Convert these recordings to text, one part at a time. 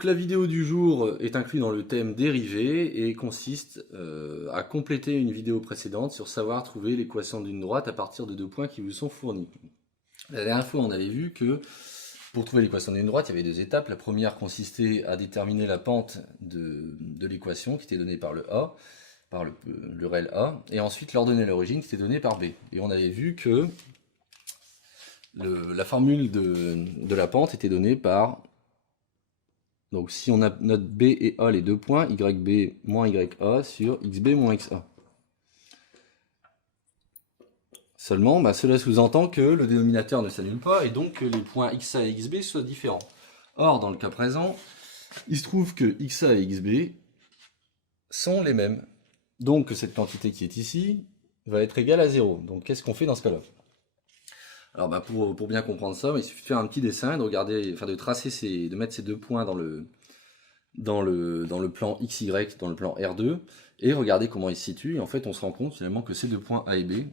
Donc la vidéo du jour est inclue dans le thème dérivé et consiste à compléter une vidéo précédente sur savoir trouver l'équation d'une droite à partir de deux points qui vous sont fournis. La dernière fois, on avait vu que pour trouver l'équation d'une droite, il y avait deux étapes. La première consistait à déterminer la pente de l'équation qui était donnée par le A, par le réel A, et ensuite l'ordonnée à l'origine qui était donnée par B. Et on avait vu que la formule de la pente était donnée par... Donc si on a notre B et A, les deux points, YB moins YA sur XB moins XA. Seulement, cela sous-entend que le dénominateur ne s'annule pas et donc que les points XA et XB soient différents. Or, dans le cas présent, il se trouve que XA et XB sont les mêmes. Donc que cette quantité qui est ici va être égale à 0. Donc qu'est-ce qu'on fait dans ce cas-là? Alors pour bien comprendre ça, il suffit de faire un petit dessin, de regarder, enfin de tracer de mettre ces deux points dans le plan XY, dans le plan R2, et regarder comment ils se situent. Et en fait, on se rend compte finalement que ces deux points A et B,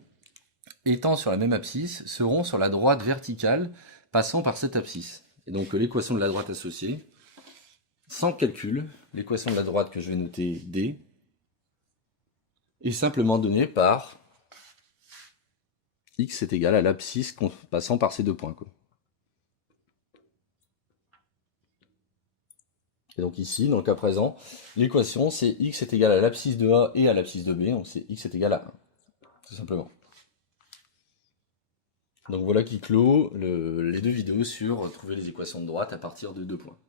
étant sur la même abscisse, seront sur la droite verticale, passant par cette abscisse. Et donc l'équation de la droite associée, sans calcul, l'équation de la droite que je vais noter D, est simplement donnée par X est égal à l'abscisse passant par ces deux points, quoi. Et donc ici, dans le cas présent, l'équation c'est X est égal à l'abscisse de A et à l'abscisse de B, donc c'est X est égal à 1, tout simplement. Donc voilà qui clôt les deux vidéos sur trouver les équations de droite à partir de deux points.